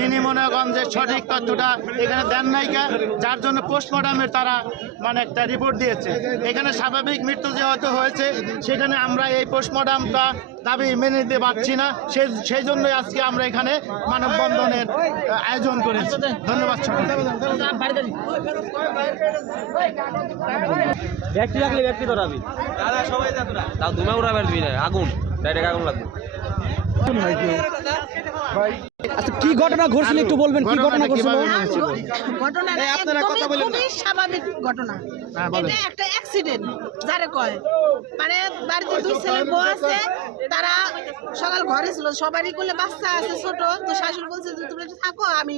তিনি মনে করেন যে সঠিক তথ্যটা এখানে দেন নাইকা, যার জন্য পোস্টমর্টমের তারা মানে একটা রিপোর্ট দিয়েছে। এখানে স্বাভাবিক মৃত্যু যেহেতু হয়েছে, সেখানে আমরা এই পোস্টমর্টমটা দাবি মেনে নিতে পারছি না। সেই জন্যই আজকে আমরা এখানে মানববন্ধনের আয়োজন করেছি। ধন্যবাদ সকলকে। ব্যক্তি রাখলে ব্যক্তি ধরাবি, তাও ধুমা উড়াবে আগুন, ডাইরেক্ট আগুন লাগবে। আচ্ছা, কি ঘটনা ঘটছিল একটু বলবেন? কি ঘটনা ঘটছিল? ঘটনাটা একদমই খুবই স্বাভাবিক ঘটনা। এটা একটা অ্যাক্সিডেন্ট যারে কয়। মানে বাড়িতে দুই ছেলে বউ আছে, তারা সকাল ঘরে ছিল, সবারই কোলে বাচ্চা আছে ছোট। তো শাশুড়ি বলছে যে তোমরা একটু থাকো, আমি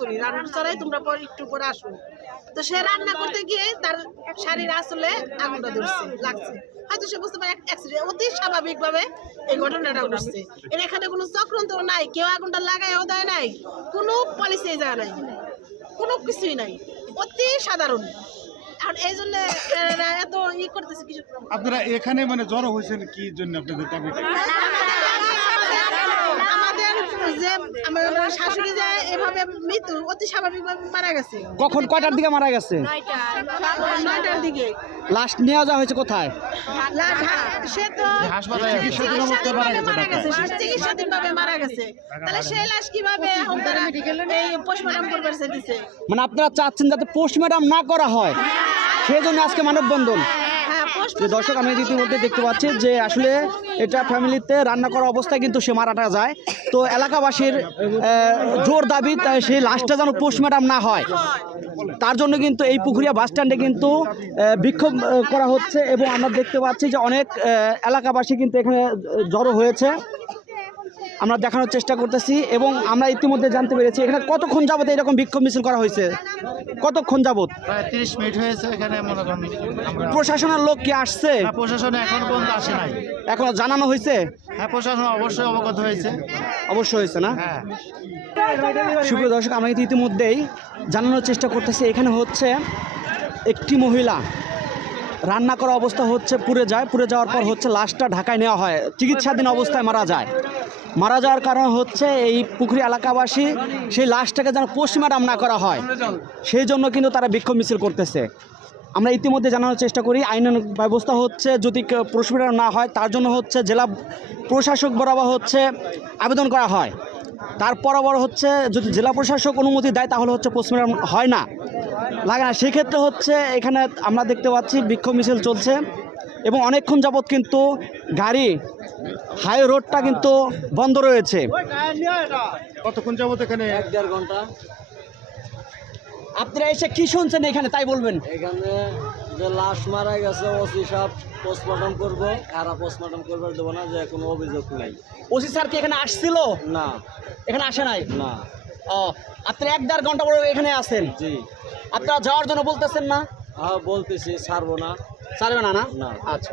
করি রান্না চড়াই, তোমরা পর একটু পরে আসো। তো সে রান্না করতে গিয়ে তার শাড়ির আসলে আগুনটা ধরছে, লাগছে। হয়তো সে বুঝতে পারে অ্যাক্সিডেন্ট, অতি স্বাভাবিক ভাবে এই ঘটনাটা ঘটছে। এর এখানে কোনো চক্রান্ত নাই, কেউ আগুনটা লাগাইও দেয় নাই, কোনো পলিসি যায় নাই, কোনো কিছুই নাই, অতি সাধারণ। আর এই জন্য এত করতেছে কিছু। আপনারা এখানে মানে জড়ো হয়েছেন কি জন্য? আপনাদের দাবি আমাদের যে আমার শাশুড়ি যে এভাবে মৃত্যু অতি স্বাভাবিকভাবে মারা গেছে। কখন, কয়টার দিকে মারা গেছে? 9টার দিকে। লাস্ট নিয়ে যাওয়া হয়েছে কোথায়? সে তো চিকিৎসাধীনভাবে মারা গেছে। তাহলে সেই লাশ কিভাবে এখন তারা এই পোস্টমর্টম করবার দিছে? মানে আপনারা চাচ্ছেন যাতে পোস্টমর্টম না করা হয়, সেই জন্য আজকে মানববন্ধন। যে দর্শক, আমি ইতিমধ্যে দেখতে পাচ্ছি যে আসলে এটা ফ্যামিলিতে রান্না করা অবস্থায় কিন্তু সে মারাটা যায়। তো এলাকাবাসীর জোর দাবি সেই লাশটা যেন পোস্টমর্টম না হয়, তার জন্য কিন্তু এই পুকুরিয়া বাস স্ট্যান্ডে কিন্তু বিক্ষোভ করা হচ্ছে। এবং আমরা দেখতে পাচ্ছি যে অনেক এলাকাবাসী কিন্তু এখানে জড়ো হয়েছে, আমরা দেখানোর চেষ্টা করতেছি। এবং আমরা ইতিমধ্যে জানতে পেরেছি এখানে কতক্ষণ যাবত এরকম বিক্ষোভ মিছিল করা হয়েছে, কতক্ষণ যাবত? প্রায় 30 মিনিট হয়েছে। এখানে মনে করেন প্রশাসনের লোক কি আসছে? প্রশাসন এখন পর্যন্ত আসে নাই। এখন জানানো হয়েছে? হ্যাঁ, প্রশাসন অবশ্যই অবগত হয়েছে। অবশ্যই হয়েছে না? হ্যাঁ। সুপ্রিয় দর্শক, আমরা ইতিমধ্যেই জানানোর চেষ্টা করতেছি এখানে হচ্ছে একটি মহিলা রান্না করা অবস্থা হচ্ছে পুড়ে যায়, পুড়ে যাওয়ার পর হচ্ছে লাশটা ঢাকায় নেওয়া হয়, চিকিৎসাধীন অবস্থায় মারা যায়। মারা যাওয়ার কারণ হচ্ছে এই পুকুরি এলাকাবাসী সেই লাশটাকে যেন পোস্টমর্টম না করা হয়, সেই জন্য কিন্তু তারা বিক্ষোভ মিছিল করতেছে। আমরা ইতিমধ্যে জানানোর চেষ্টা করি আইনের ব্যবস্থা হচ্ছে যদি পোস্টমর্টম না হয় তার জন্য হচ্ছে জেলা প্রশাসক বরাবর হচ্ছে আবেদন করা হয়। তার পরবর হচ্ছে যদি জেলা প্রশাসক অনুমতি দেয় তাহলে হচ্ছে পোস্টমর্টম হয় না, লাগে না। সেক্ষেত্রে হচ্ছে এখানে আমরা দেখতে পাচ্ছি বিক্ষোভ মিছিল চলছে এবং অনেকক্ষণ যাবৎ কিন্তু গাড়ি হাই রোডটা কিন্তু বন্ধ রয়েছে। কতক্ষণ যাবত এখানে? 1-1.5 ঘন্টা। আপনারা এসে কি শুনছেন এখানে তাই বলবেন? এখানে যে লাশ মারা গেছে, ওসি সাহেব পোস্টমর্টম করবো, এরা পোস্টমর্টম করবার দেবো না, যে কোনো অভিযোগ নাই। ওসি স্যার কি এখানে আসছিল? না, এখানে আসে নাই? না। ও, আপনারা 1-1.5 ঘন্টা পরে এখানে আছেন? জি। আপনারা যাওয়ার জন্য বলতেছেন না? বলতেছি ছাড়বো না। ছাড়বে না? না, না। আচ্ছা।